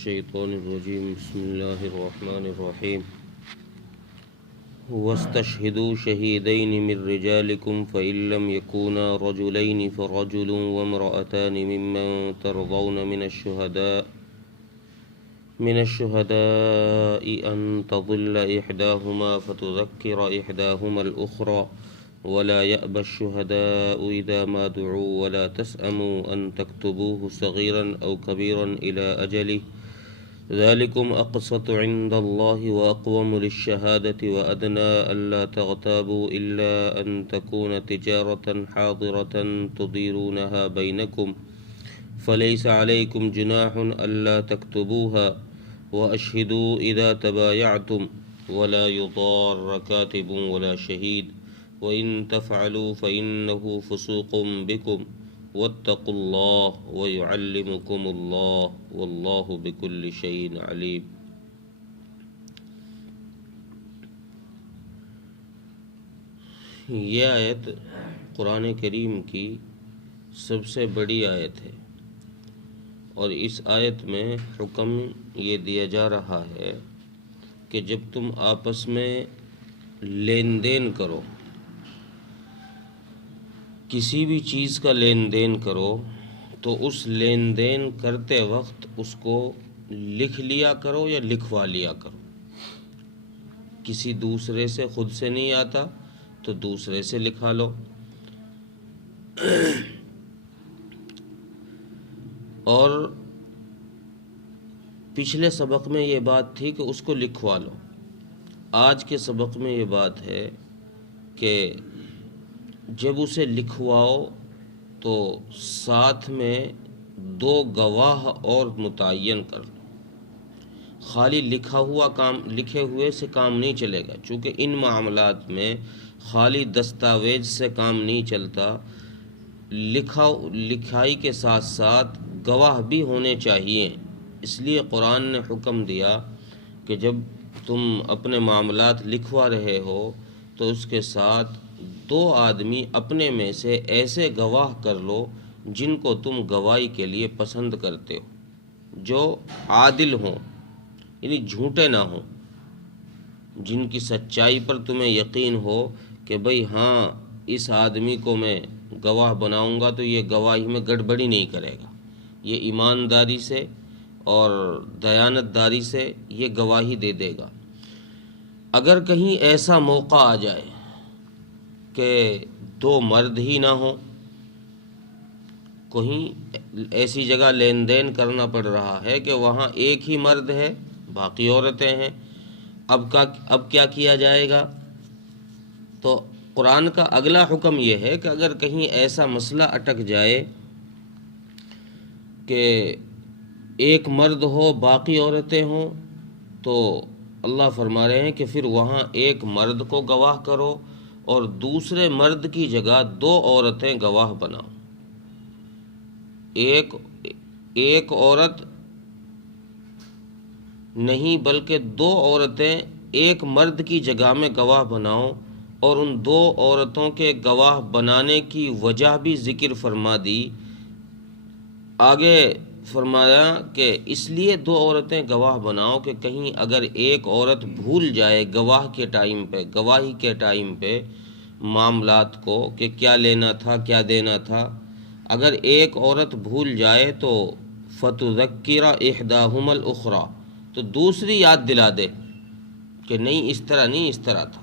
الشيطان الرجيم بسم الله الرحمن الرحيم واستشهدوا شهيدين من رجالكم فإن لم يكونا رجلين فرجل وامرأتان ممن ترضون من الشهداء أن تضل إحداهما فتذكر إحداهما الأخرى ولا يأبى الشهداء إذا ما دعوا ولا تسأموا أن تكتبوه صغيرا أو كبيرا إلى أجله ذلكم أقسط عند الله وأقوم للشهادة وأدنى ألا تغتابوا إلا أن تكون تجارة حاضرة تديرونها بينكم فليس عليكم جناح ألا تكتبوها وأشهدوا إذا تبايعتم ولا يضار كاتب ولا شهيد وإن تفعلوا فإنه فسوق بكم واتقوا الله ويعلمكم الله والله بكل شيء عليم۔ یہ آیت قرآن کریم کی سب سے بڑی آیت ہے، اور اس آیت میں حکم یہ دیا جا رہا ہے کہ جب تم آپس میں لین دین کرو، کسی بھی چیز کا لین دین کرو، تو اس لین دین کرتے وقت اس کو لکھ لیا کرو یا لکھوا لیا کرو۔ کسی دوسرے سے خود سے نہیں آتا تو دوسرے سے لکھا لو، اور پچھلے سبق میں یہ بات تھی کہ اس کو لکھوا لو۔ آج کے سبق میں یہ بات ہے کہ جب اسے لکھواؤ تو ساتھ میں 2 گواہ اور متعین کر لو۔ خالی لکھے ہوئے سے کام نہیں چلے گا، چونکہ ان معاملات میں خالی دستاویز سے کام نہیں چلتا، لکھائی کے ساتھ ساتھ گواہ بھی ہونے چاہیے۔ اس لیے قرآن نے حکم دیا کہ جب تم اپنے معاملات لکھوا رہے ہو تو اس کے ساتھ 2 آدمی اپنے میں سے ایسے گواہ کر لو جن کو تم گواہی کے لیے پسند کرتے ہو، جو عادل ہوں، یعنی جھوٹے نہ ہوں، جن کی سچائی پر تمہیں یقین ہو کہ بھئی ہاں اس آدمی کو میں گواہ بناؤں گا تو یہ گواہی میں گڑبڑی نہیں کرے گا، یہ ایمانداری سے اور دیانت داری سے یہ گواہی دے دے گا۔ اگر کہیں ایسا موقع آ جائے کہ 2 مرد ہی نہ ہوں، کہیں ایسی جگہ لین دین کرنا پڑ رہا ہے کہ وہاں ایک ہی مرد ہے، باقی عورتیں ہیں، اب کیا کیا جائے گا؟ تو قرآن کا اگلا حکم یہ ہے کہ اگر کہیں ایسا مسئلہ اٹک جائے کہ ایک مرد ہو باقی عورتیں ہوں، تو اللہ فرما رہے ہیں کہ پھر وہاں ایک مرد کو گواہ کرو اور دوسرے مرد کی جگہ 2 عورتیں گواہ بناؤ۔ ایک عورت نہیں بلکہ 2 عورتیں ایک مرد کی جگہ میں گواہ بناؤ، اور ان 2 عورتوں کے گواہ بنانے کی وجہ بھی ذکر فرما دی۔ آگے فرمایا کہ اس لیے 2 عورتیں گواہ بناؤ کہ کہیں اگر ایک عورت بھول جائے گواہی کے ٹائم پہ معاملات کو کہ کیا لینا تھا کیا دینا تھا، اگر ایک عورت بھول جائے تو فَتُذَكِّرَ إِحْدَاهُمَا الْأُخْرَى، تو دوسری یاد دلا دے کہ نہیں اس طرح نہیں، اس طرح تھا،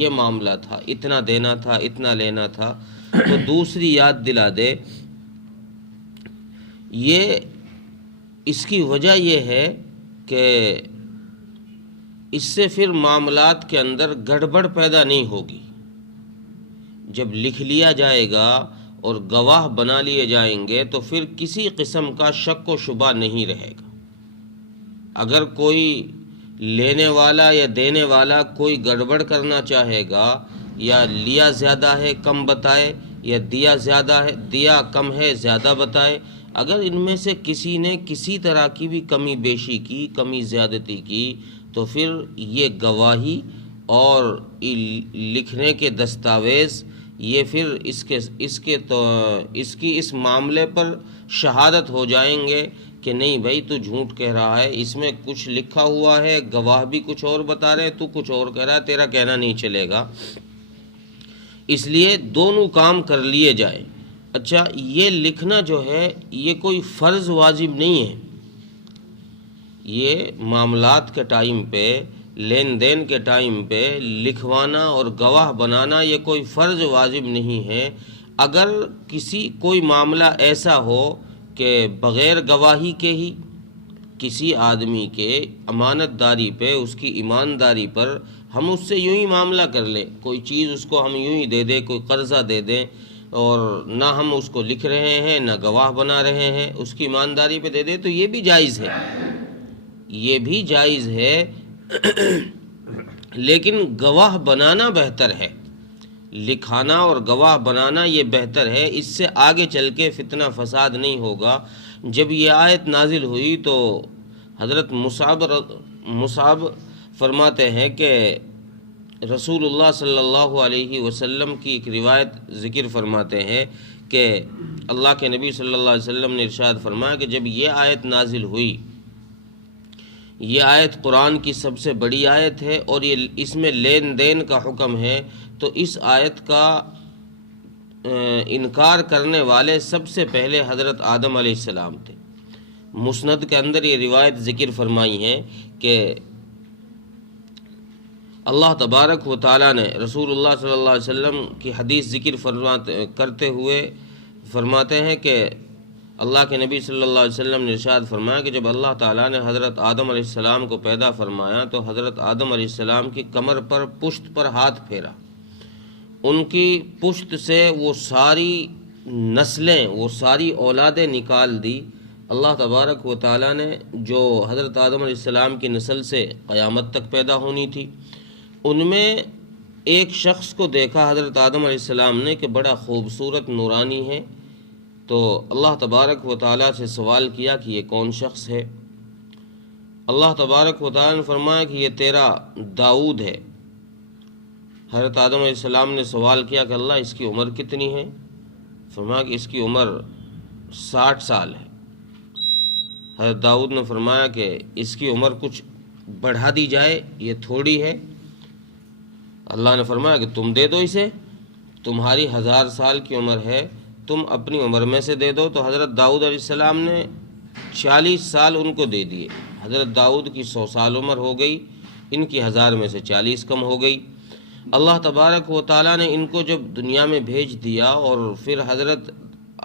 یہ معاملہ تھا، اتنا دینا تھا، اتنا لینا تھا، تو دوسری یاد دلا دے۔ اس کی وجہ یہ ہے کہ اس سے پھر معاملات کے اندر گڑبڑ پیدا نہیں ہوگی۔ جب لکھ لیا جائے گا اور گواہ بنا لیے جائیں گے تو پھر کسی قسم کا شک و شبہ نہیں رہے گا۔ اگر کوئی لینے والا یا دینے والا کوئی گڑبڑ کرنا چاہے گا، یا لیا زیادہ ہے کم بتائے، یا دیا کم ہے زیادہ بتائے، اگر ان میں سے کسی نے کسی طرح کی بھی کمی بیشی کی، کمی زیادتی کی، تو پھر یہ گواہی اور لکھنے کے دستاویز یہ پھر اس کی اس معاملے پر شہادت ہو جائیں گے کہ نہیں بھائی تو جھوٹ کہہ رہا ہے، اس میں کچھ لکھا ہوا ہے، گواہ بھی کچھ اور بتا رہے ہیں، تو کچھ اور کہہ رہا ہے، تیرا کہنا نہیں چلے گا۔ اس لیے دونوں کام کر لیے جائیں۔ اچھا، یہ لکھنا جو ہے یہ کوئی فرض واجب نہیں ہے، یہ معاملات کے ٹائم پہ، لین دین کے ٹائم پہ لکھوانا اور گواہ بنانا یہ کوئی فرض واجب نہیں ہے۔ اگر کوئی معاملہ ایسا ہو کہ بغیر گواہی کے ہی کسی آدمی کے امانت داری پہ، اس کی ایمانداری پر ہم اس سے یوں ہی معاملہ کر لیں، کوئی چیز اس کو ہم یوں ہی دے دیں، کوئی قرضہ دے دیں، اور نہ ہم اس کو لکھ رہے ہیں نہ گواہ بنا رہے ہیں، اس کی ایمانداری پہ دے دیں، تو یہ بھی جائز ہے، یہ بھی جائز ہے، لیکن گواہ بنانا بہتر ہے، لکھانا اور گواہ بنانا یہ بہتر ہے۔ اس سے آگے چل کے فتنہ فساد نہیں ہوگا۔ جب یہ آیت نازل ہوئی تو حضرت مصعب فرماتے ہیں کہ رسول اللہ صلی اللہ علیہ وسلم کی ایک روایت ذکر فرماتے ہیں کہ اللہ کے نبی صلی اللہ علیہ وسلم نے ارشاد فرمایا کہ جب یہ آیت نازل ہوئی، یہ آیت قرآن کی سب سے بڑی آیت ہے اور یہ اس میں لین دین کا حکم ہے، تو اس آیت کا انکار کرنے والے سب سے پہلے حضرت آدم علیہ السلام تھے۔ مسند کے اندر یہ روایت ذکر فرمائی ہے کہ اللہ تبارک و تعالیٰ نے رسول اللہ صلی اللہ علیہ وسلم کی حدیث ذکر کرتے ہوئے فرماتے ہیں کہ اللہ کے نبی صلی اللہ علیہ وسلم نے ارشاد فرمایا کہ جب اللہ تعالیٰ نے حضرت آدم علیہ السلام کو پیدا فرمایا تو حضرت آدم علیہ السلام کی کمر پر، پشت پر ہاتھ پھیرا، ان کی پشت سے وہ ساری نسلیں، وہ اولادیں نکال دی۔ اللہ تبارک و تعالیٰ نے جو حضرت آدم علیہ السلام کی نسل سے قیامت تک پیدا ہونی تھی، ان میں ایک شخص کو دیکھا حضرت آدم علیہ السلام نے کہ بڑا خوبصورت نورانی ہے، تو اللہ تبارک و تعالیٰ سے سوال کیا کہ یہ کون شخص ہے؟ اللہ تبارک و تعالیٰ نے فرمایا کہ یہ تیرا داؤد ہے۔ حضرت آدم علیہ السلام نے سوال کیا کہ اللہ اس کی عمر کتنی ہے؟ فرمایا کہ اس کی عمر 60 سال ہے۔ حضرت داؤد نے فرمایا کہ اس کی عمر کچھ بڑھا دی جائے، یہ تھوڑی ہے۔ اللہ نے فرمایا کہ تم دے دو اسے، تمہاری 1000 سال کی عمر ہے، تم اپنی عمر میں سے دے دو۔ تو حضرت داؤد علیہ السلام نے 40 سال ان کو دے دیے۔ حضرت داؤد کی 100 سال عمر ہو گئی، ان کی 1000 میں سے 40 کم ہو گئی۔ اللہ تبارک و تعالیٰ نے ان کو جب دنیا میں بھیج دیا اور پھر حضرت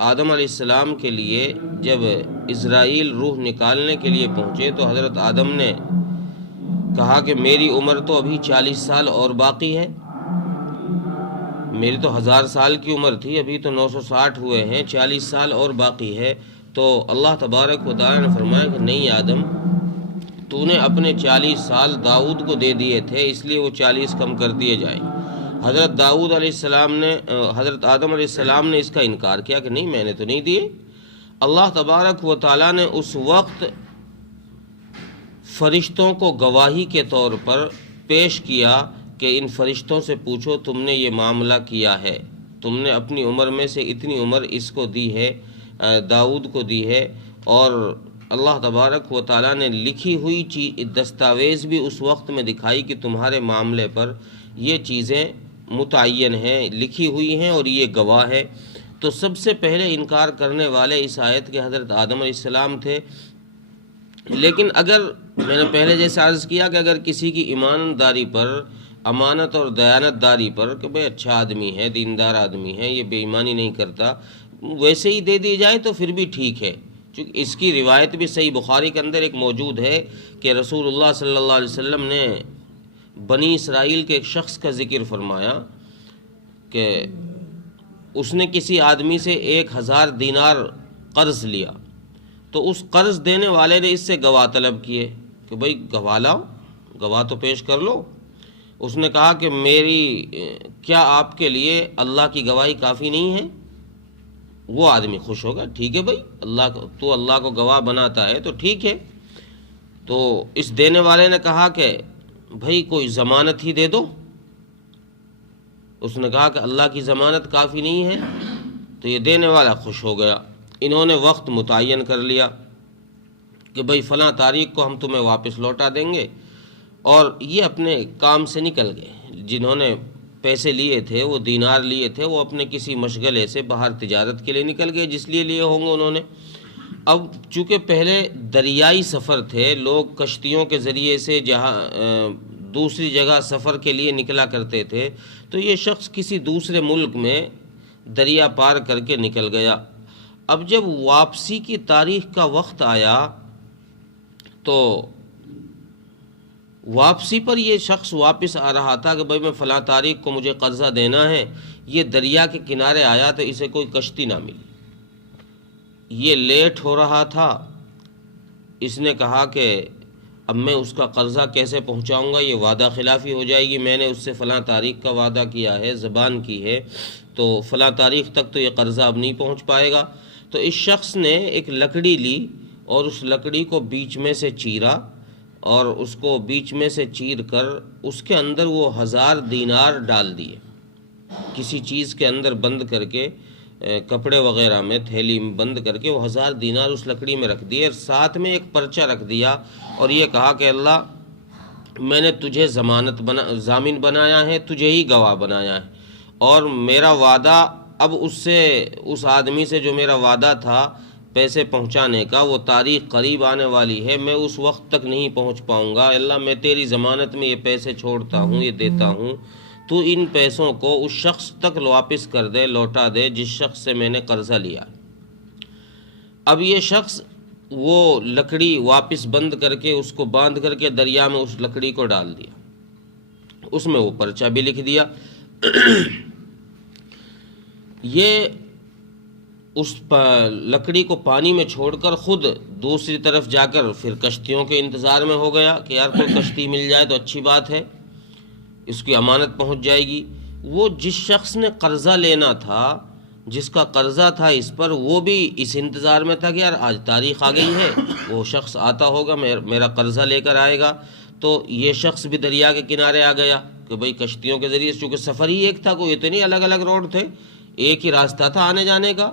آدم علیہ السلام کے لیے جب اسرائیل روح نکالنے کے لیے پہنچے تو حضرت آدم نے کہا کہ میری عمر تو ابھی 40 سال اور باقی ہے، میری تو 1000 سال کی عمر تھی، ابھی تو 960 ہوئے ہیں، 40 سال اور باقی ہے۔ تو اللہ تبارک و تعالیٰ نے فرمایا کہ نہیں آدم، تو نے اپنے 40 سال داؤد کو دے دیے تھے، اس لیے وہ 40 کم کر دیے جائیں۔ حضرت آدم علیہ السلام نے اس کا انکار کیا کہ نہیں، میں نے تو نہیں دیے۔ اللہ تبارک و تعالیٰ نے اس وقت فرشتوں کو گواہی کے طور پر پیش کیا کہ ان فرشتوں سے پوچھو تم نے یہ معاملہ کیا ہے، تم نے اپنی عمر میں سے اتنی عمر اس کو دی ہے، داؤد کو دی ہے، اور اللہ تبارک و تعالیٰ نے لکھی ہوئی دستاویز بھی اس وقت میں دکھائی کہ تمہارے معاملے پر یہ چیزیں متعین ہیں، لکھی ہوئی ہیں اور یہ گواہ ہے۔ تو سب سے پہلے انکار کرنے والے اس آیت کے حضرت آدم علیہ السلام تھے۔ لیکن اگر میں نے پہلے جیسے عرض کیا کہ اگر کسی کی ایمانداری پر، امانت اور دیانت داری پر کہ بھئی اچھا آدمی ہے، دیندار آدمی ہے، یہ بے ایمانی نہیں کرتا، ویسے ہی دے دی جائے تو پھر بھی ٹھیک ہے، چونکہ اس کی روایت بھی صحیح بخاری کے اندر ایک موجود ہے کہ رسول اللہ صلی اللہ علیہ وسلم نے بنی اسرائیل کے ایک شخص کا ذکر فرمایا کہ اس نے کسی آدمی سے 1000 دینار قرض لیا، تو اس قرض دینے والے نے اس سے گواہ طلب کیے کہ بھئی گواہ لاؤ، گواہ تو پیش کر لو۔ اس نے کہا کہ کیا آپ کے لیے اللہ کی گواہی کافی نہیں ہے؟ وہ آدمی خوش ہوگا، ٹھیک ہے بھائی، اللہ کو گواہ بناتا ہے تو ٹھیک ہے۔ تو اس دینے والے نے کہا کہ بھائی کوئی ضمانت ہی دے دو۔ اس نے کہا کہ اللہ کی ضمانت کافی نہیں ہے، تو یہ دینے والا خوش ہو گیا۔ انہوں نے وقت متعین کر لیا کہ بھئی فلاں تاریخ کو ہم تمہیں واپس لوٹا دیں گے، اور یہ اپنے کام سے نکل گئے۔ جنہوں نے پیسے لیے تھے، وہ دینار لیے تھے، وہ اپنے کسی مشغلے سے باہر تجارت کے لیے نکل گئے، جس لیے لیے ہوں گے انہوں نے۔ اب چونکہ پہلے دریائی سفر تھے، لوگ کشتیوں کے ذریعے سے جہاں دوسری جگہ سفر کے لیے نکلا کرتے تھے، تو یہ شخص کسی دوسرے ملک میں دریا پار کر کے نکل گیا۔ اب جب واپسی کی تاریخ کا وقت آیا تو واپسی پر یہ شخص واپس آ رہا تھا کہ بھائی میں فلاں تاریخ کو مجھے قرضہ دینا ہے، یہ دریا کے کنارے آیا تو اسے کوئی کشتی نہ ملی، یہ لیٹ ہو رہا تھا۔ اس نے کہا کہ اب میں اس کا قرضہ کیسے پہنچاؤں گا، یہ وعدہ خلافی ہو جائے گی، میں نے اس سے فلاں تاریخ کا وعدہ کیا ہے، زبان کی ہے، تو فلاں تاریخ تک تو یہ قرضہ اب نہیں پہنچ پائے گا۔ تو اس شخص نے ایک لکڑی لی اور اس لکڑی کو بیچ میں سے چیرا، اور اس کو بیچ میں سے چیر کر اس کے اندر وہ 1000 دینار ڈال دیے، کسی چیز کے اندر بند کر کے، کپڑے وغیرہ میں تھیلی میں بند کر کے وہ 1000 دینار اس لکڑی میں رکھ دیے، اور ساتھ میں ایک پرچہ رکھ دیا، اور یہ کہا کہ اللہ میں نے تجھے ضامن بنایا ہے، تجھے ہی گواہ بنایا ہے، اور میرا وعدہ اب اس آدمی سے جو میرا وعدہ تھا پیسے پہنچانے کا، وہ تاریخ قریب آنے والی ہے، میں اس وقت تک نہیں پہنچ پاؤں گا، اللہ میں تیری ضمانت میں یہ پیسے چھوڑتا ہوں، یہ دیتا ہوں، تو ان پیسوں کو اس شخص تک واپس کر دے، لوٹا دے جس شخص سے میں نے قرضہ لیا۔ اب یہ شخص وہ لکڑی واپس بند کر کے، اس کو باندھ کر کے دریا میں اس لکڑی کو ڈال دیا، اس میں وہ پرچہ بھی لکھ دیا۔ یہ اس لکڑی کو پانی میں چھوڑ کر خود دوسری طرف جا کر پھر کشتیوں کے انتظار میں ہو گیا کہ یار کوئی کشتی مل جائے تو اچھی بات ہے، اس کی امانت پہنچ جائے گی۔ وہ جس شخص نے قرضہ لینا تھا، جس کا قرضہ تھا اس پر، وہ بھی اس انتظار میں تھا کہ یار آج تاریخ آ گئی ہے، وہ شخص آتا ہوگا، میرا قرضہ لے کر آئے گا۔ تو یہ شخص بھی دریا کے کنارے آ گیا کہ بھئی کشتیوں کے ذریعے، چونکہ سفر ہی ایک تھا، کوئی اتنے الگ الگ روڈ تھے، ایک ہی راستہ تھا آنے جانے کا،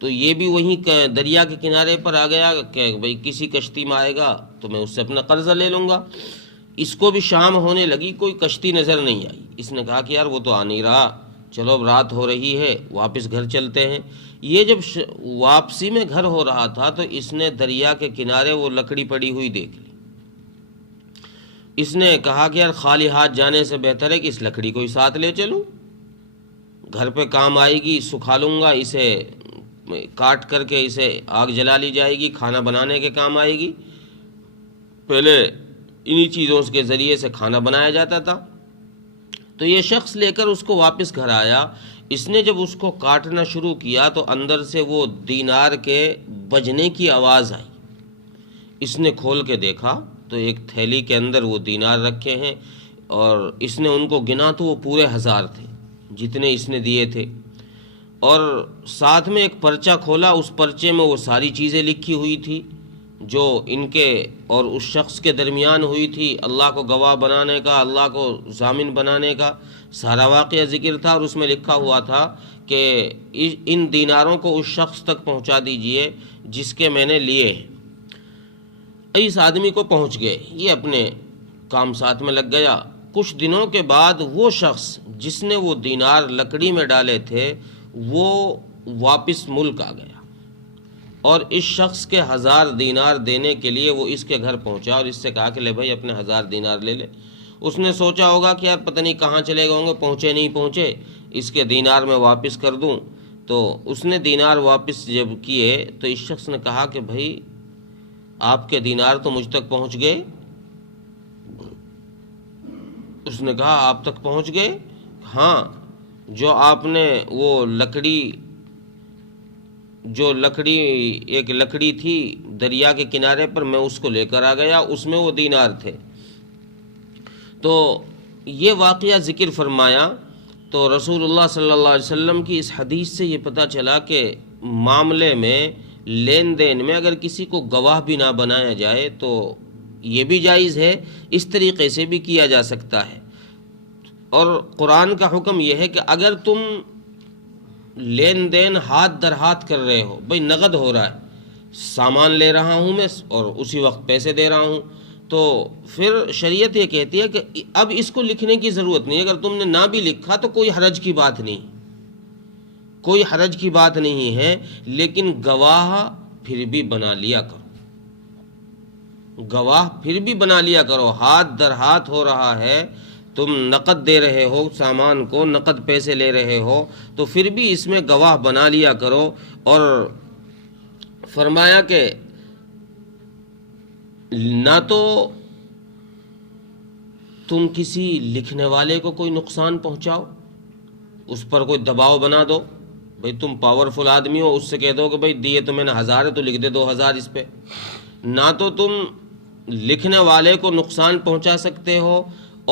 تو یہ بھی وہیں دریا کے کنارے پر آ گیا کہ بھئی کسی کشتی میں آئے گا تو میں اس سے اپنا قرضہ لے لوں گا۔ اس کو بھی شام ہونے لگی، کوئی کشتی نظر نہیں آئی۔ اس نے کہا کہ یار وہ تو آ نہیں رہا، چلو اب رات ہو رہی ہے، واپس گھر چلتے ہیں۔ یہ جب واپسی میں گھر ہو رہا تھا تو اس نے دریا کے کنارے وہ لکڑی پڑی ہوئی دیکھ لی۔ اس نے کہا کہ یار خالی ہاتھ جانے سے بہتر ہے کہ اس لکڑی کو ہی ساتھ لے چلوں، گھر پہ کام آئے گی، سکھا لوں گا، اسے کاٹ کر کے اسے آگ جلا لی جائے گی، کھانا بنانے کے کام آئے گی، پہلے انہی چیزوں کے ذریعے سے کھانا بنایا جاتا تھا۔ تو یہ شخص لے کر اس کو واپس گھر آیا۔ اس نے جب اس کو کاٹنا شروع کیا تو اندر سے وہ دینار کے بجنے کی آواز آئی۔ اس نے کھول کے دیکھا تو ایک تھیلی کے اندر وہ دینار رکھے ہیں، اور اس نے ان کو گنا تو وہ پورے 1000 تھے جتنے اس نے دیے تھے، اور ساتھ میں ایک پرچہ کھولا، اس پرچے میں وہ ساری چیزیں لکھی ہوئی تھی جو ان کے اور اس شخص کے درمیان ہوئی تھی، اللہ کو گواہ بنانے کا، اللہ کو ضامن بنانے کا سارا واقعہ ذکر تھا، اور اس میں لکھا ہوا تھا کہ ان دیناروں کو اس شخص تک پہنچا دیجئے جس کے میں نے لیے ہیں۔ اس آدمی کو پہنچ گئے، یہ اپنے کام ساتھ میں لگ گیا۔ کچھ دنوں کے بعد وہ شخص جس نے وہ دینار لکڑی میں ڈالے تھے وہ واپس ملک آ گیا، اور اس شخص کے 1000 دینار دینے کے لیے وہ اس کے گھر پہنچا اور اس سے کہا کہ لے بھائی اپنے 1000 دینار لے لے۔ اس نے سوچا ہوگا کہ یار پتہ نہیں کہاں چلے گئے ہوں گے، پہنچے نہیں پہنچے، اس کے دینار میں واپس کر دوں۔ تو اس نے دینار واپس جب کیے تو اس شخص نے کہا کہ بھائی آپ کے دینار تو مجھ تک پہنچ گئے۔ اس نے کہا آپ تک پہنچ گئے؟ ہاں، جو آپ نے وہ ایک لکڑی تھی دریا کے کنارے پر، میں اس کو لے کر آ گیا، اس میں وہ دینار تھے۔ تو یہ واقعہ ذکر فرمایا تو رسول اللہ صلی اللہ علیہ وسلم کی اس حدیث سے یہ پتہ چلا کہ معاملے میں، لین دین میں اگر کسی کو گواہ بھی نہ بنایا جائے تو یہ بھی جائز ہے، اس طریقے سے بھی کیا جا سکتا ہے۔ اور قرآن کا حکم یہ ہے کہ اگر تم لین دین ہاتھ در ہاتھ کر رہے ہو، بھئی نقد ہو رہا ہے، سامان لے رہا ہوں میں اور اسی وقت پیسے دے رہا ہوں، تو پھر شریعت یہ کہتی ہے کہ اب اس کو لکھنے کی ضرورت نہیں. اگر تم نے نہ بھی لکھا تو کوئی حرج کی بات نہیں، کوئی حرج کی بات نہیں ہے، لیکن گواہ پھر بھی بنا لیا کرو، گواہ پھر بھی بنا لیا کرو. ہاتھ در ہاتھ ہو رہا ہے، تم نقد دے رہے ہو سامان کو، نقد پیسے لے رہے ہو، تو پھر بھی اس میں گواہ بنا لیا کرو. اور فرمایا کہ نہ تو تم کسی لکھنے والے کو کوئی نقصان پہنچاؤ، اس پر کوئی دباؤ بنا دو، بھئی تم پاورفل آدمی ہو، اس سے کہہ دو کہ بھئی دیے تو میں نے 1000 ہے تو لکھ دے 2000 اس پہ. نہ تو تم لکھنے والے کو نقصان پہنچا سکتے ہو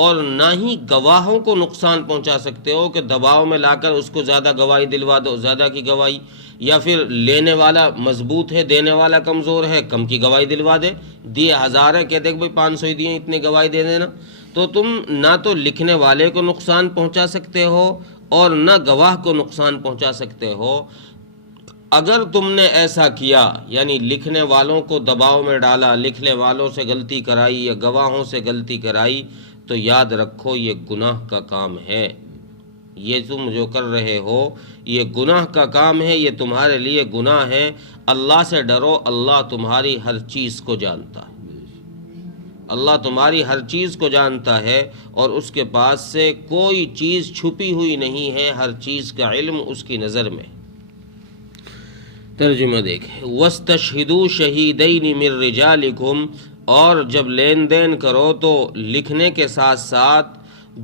اور نہ ہی گواہوں کو نقصان پہنچا سکتے ہو کہ دباؤ میں لا کر اس کو زیادہ گواہی دلوا دو، زیادہ کی گواہی، یا پھر لینے والا مضبوط ہے دینے والا کمزور ہے، کم کی گواہی دلوا دے. دیے 1000 ہے، کہتے کہ بھئی 500 ہی دیے، اتنے گواہی دے دینا. تو تم نہ تو لکھنے والے کو نقصان پہنچا سکتے ہو اور نہ گواہ کو نقصان پہنچا سکتے ہو. اگر تم نے ایسا کیا، یعنی لکھنے والوں کو دباؤ میں ڈالا، لکھنے والوں سے غلطی کرائی یا گواہوں سے غلطی کرائی، تو یاد رکھو یہ گناہ کا کام ہے. یہ تم جو کر رہے ہو یہ گناہ کا کام ہے، یہ تمہارے لیے گناہ ہے. اللہ سے ڈرو، اللہ تمہاری ہر چیز کو جانتا ہے، اللہ تمہاری ہر چیز کو جانتا ہے اور اس کے پاس سے کوئی چیز چھپی ہوئی نہیں ہے، ہر چیز کا علم اس کی نظر میں. ترجمہ دیکھیں، وَاسْتَشْهِدُوا شَهِيدَيْنِ مِن رِجَالِكُمْ، اور جب لین دین کرو تو لکھنے کے ساتھ ساتھ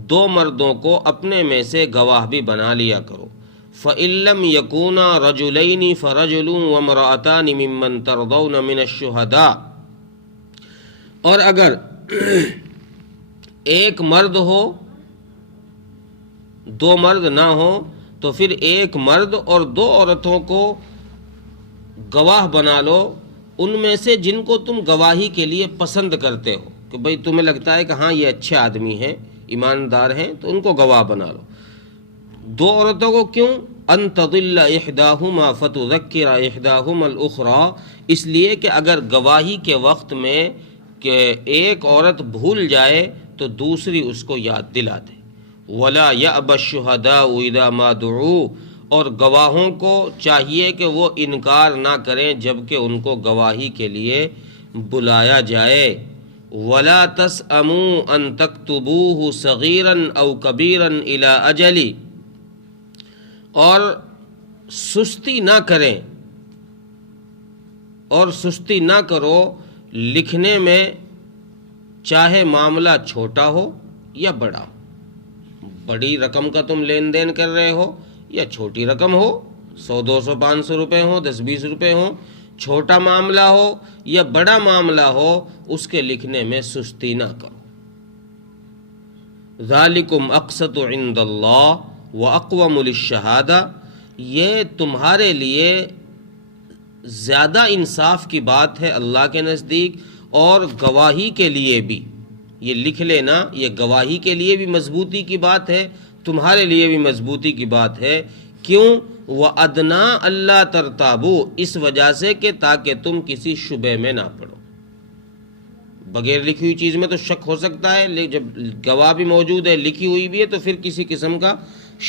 2 مردوں کو اپنے میں سے گواہ بھی بنا لیا کرو. فَإِن لَّمْ يَكُونَا رَجُلَيْنِ فَرَجُلٌ وَامْرَأَتَانِ مِمَّن تَرْضَوْنَ مِنَ الشُّهَدَاءِ، اور اگر ایک مرد ہو 2 مرد نہ ہو تو پھر ایک مرد اور 2 عورتوں کو گواہ بنا لو، ان میں سے جن کو تم گواہی کے لیے پسند کرتے ہو، کہ بھئی تمہیں لگتا ہے کہ ہاں یہ اچھے آدمی ہیں، ایماندار ہیں، تو ان کو گواہ بنا لو. 2 عورتوں کو کیوں؟ ان تضل احداہما فتذکر احداہما الاخری، اس لیے کہ اگر گواہی کے وقت میں کہ ایک عورت بھول جائے تو دوسری اس کو یاد دلا دے. ولا یأبی الشہداء اذا ما دعوا، اور گواہوں کو چاہیے کہ وہ انکار نہ کریں جبکہ ان کو گواہی کے لیے بلایا جائے. ولا تسأموا ان تکتبوه صغیرا او کبیرا الی اجل، اور سستی نہ کریں اور سستی نہ کرو لکھنے میں، چاہے معاملہ چھوٹا ہو یا بڑا ہو. بڑی رقم کا تم لین دین کر رہے ہو یا چھوٹی رقم ہو، 100 200 500 روپے ہوں، 10 20 روپے ہوں، چھوٹا معاملہ ہو یا بڑا معاملہ ہو، اس کے لکھنے میں سستی نہ کرو. ذالکم اقسط عند اللہ واقوم للشہادہ، یہ تمہارے لیے زیادہ انصاف کی بات ہے اللہ کے نزدیک، اور گواہی کے لیے بھی. یہ لکھ لینا یہ گواہی کے لیے بھی مضبوطی کی بات ہے، تمہارے لیے بھی مضبوطی کی بات ہے. کیوں؟ وَأَدْنَا أَلَّا تَرْتَابُوا، اس وجہ سے کہ تاکہ تم کسی شبہ میں نہ پڑو. بغیر لکھی ہوئی چیز میں تو شک ہو سکتا ہے، لیکن جب گواہ بھی موجود ہے، لکھی ہوئی بھی ہے، تو پھر کسی قسم کا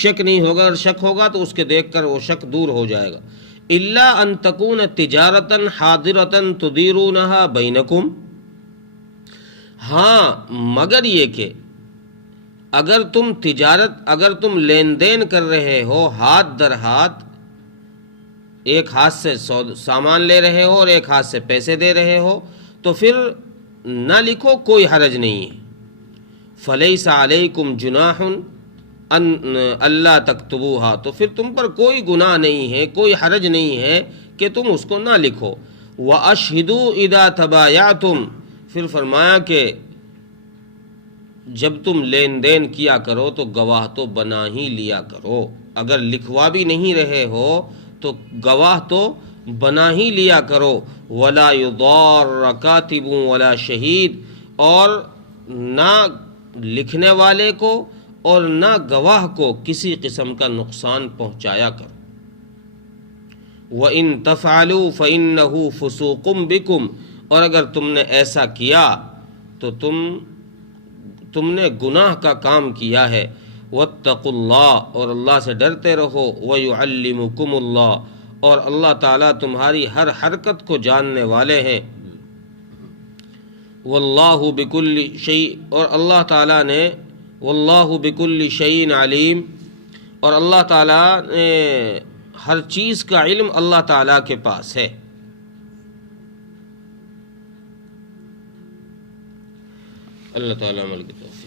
شک نہیں ہوگا. اور شک ہوگا تو اس کے دیکھ کر وہ شک دور ہو جائے گا. الا ان تکون تجارتا حاضرتا تدیرونها بینکم، ہاں مگر یہ کہ اگر تم لین دین کر رہے ہو ہاتھ در ہاتھ، ایک ہاتھ سے سامان لے رہے ہو اور ایک ہاتھ سے پیسے دے رہے ہو، تو پھر نہ لکھو، کوئی حرج نہیں ہے. فلیس علیکم جناح ان اللہ تکتبوہا، تو پھر تم پر کوئی گناہ نہیں ہے، کوئی حرج نہیں ہے کہ تم اس کو نہ لکھو. وَأَشْهِدُوا اِذَا تَبَایَعْتُمْ، پھر فرمایا کہ جب تم لین دین کیا کرو تو گواہ تو بنا ہی لیا کرو. اگر لکھوا بھی نہیں رہے ہو تو گواہ تو بنا ہی لیا کرو. وَلَا يُضَارَّ كَاتِبٌ وَلَا شَهِيدٌ، اور نہ لکھنے والے کو اور نہ گواہ کو کسی قسم کا نقصان پہنچایا کرو۔ وَإِن تَفْعَلُوا فَإِنَّهُ فُسُوقٌ بِكُمْ، اور اگر تم نے ایسا کیا تو تم نے گناہ کا کام کیا ہے۔ وَاتَّقُوا اللَّهَ، اور اللہ سے ڈرتے رہو۔ وَيُعَلِّمُكُمُ اللَّهُ، اور اللہ تعالیٰ تمہاری ہر حرکت کو جاننے والے ہیں۔ وَاللَّهُ بِكُلِّ شَيْءٍ، اور اللہ تعالیٰ نے وَاللَّهُ بِكُلِّ شَيْءٍ عَلِيمٌ، اور اللہ تعالیٰ نے ہر چیز کا علم اللہ تعالیٰ کے پاس ہے۔ اللہ تعالیٰ عمل کی توفیق۔